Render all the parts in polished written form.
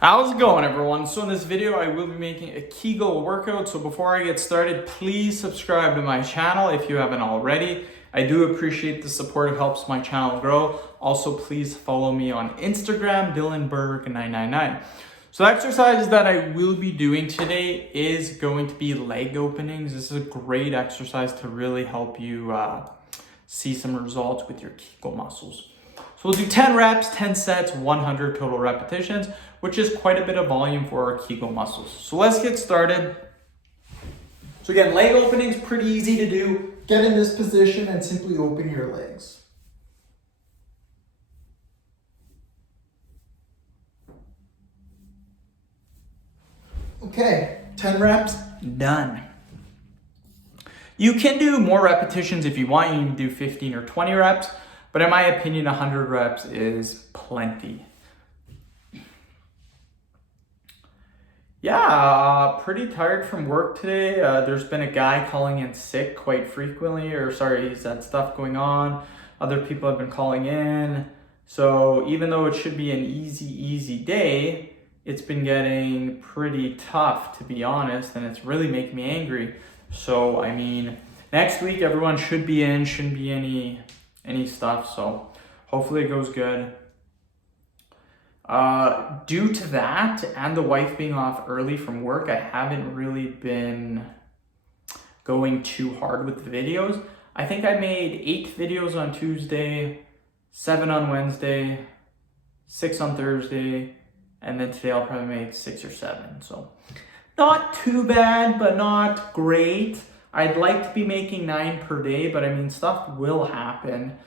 How's it going, everyone? So in this video, I will be making a kegel workout. So before I get started, please subscribe to my channel if you haven't already. I do appreciate the support. It helps my channel grow. Also, please follow me on Instagram, DylanBerg999. So the exercise that I will be doing today is going to be leg openings. This is a great exercise to really help you see some results with your kegel muscles. So we'll do 10 reps, 10 sets, 100 total repetitions, which is quite a bit of volume for our kegel muscles. So let's get started. So again, leg openings, pretty easy to do. Get in this position and simply open your legs. Okay, 10 reps, done. You can do more repetitions if you want. You can do 15 or 20 reps, but in my opinion, 100 reps is plenty. Yeah, pretty tired from work today. There's been a guy calling in sick quite frequently, he's had stuff going on. Other people have been calling in. So even though it should be an easy day, it's been getting pretty tough, to be honest, and it's really making me angry. So, I mean, next week everyone should be in, shouldn't be any stuff. So hopefully it goes good. Due to that and the wife being off early from work, I haven't really been going too hard with the videos. I think I made 8 videos on Tuesday, 7 on Wednesday, 6 on Thursday, and then today I'll probably make 6 or 7. So not too bad, but not great. I'd like to be making 9 per day, but I mean, stuff will happen.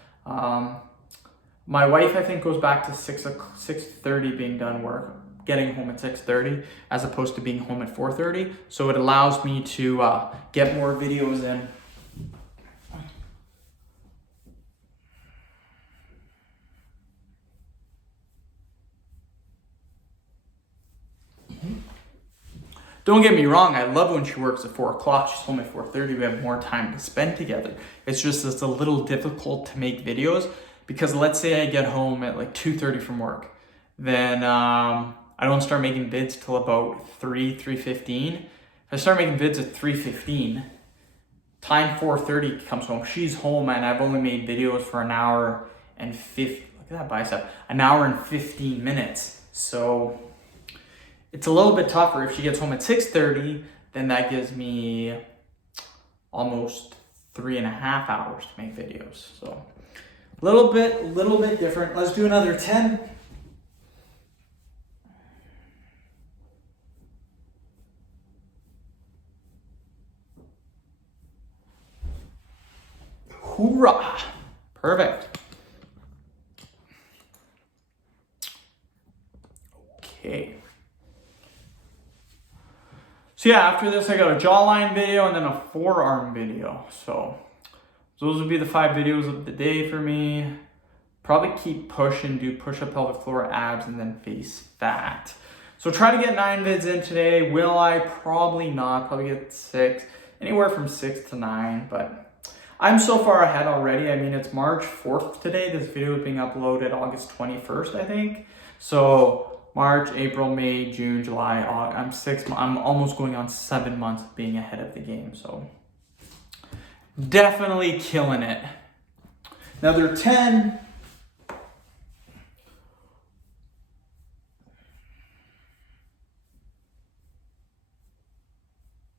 My wife, I think, goes back to 6:30 being done work, getting home at 6:30, as opposed to being home at 4:30. So it allows me to get more videos in. Don't get me wrong, I love when she works at 4 o'clock. She's home at 4:30. We have more time to spend together. It's just it's a little difficult to make videos because let's say I get home at like 2:30 from work. Then I don't start making vids till about 3:15. If I start making vids at 3:15, time 4:30 comes home. She's home and I've only made videos for an hour and 50, look at that bicep, an hour and 15 minutes. So it's a little bit tougher. If she gets home at 6:30, then that gives me almost 3.5 hours to make videos. So a little bit different. Let's do another 10. Hoorah! Perfect. Okay. So yeah, after this, I got a jawline video and then a forearm video. So those would be the 5 videos of the day for me. Probably keep pushing, do push-up, pelvic floor, abs, and then face fat. So try to get 9 vids in today. Will I? Probably not. Probably get 6. Anywhere from 6 to 9, but I'm so far ahead already. I mean, it's March 4th today. This video is being uploaded August 21st, I think. So March, April, May, June, July, August. I'm almost going on 7 months of being ahead of the game. So definitely killing it. Another 10.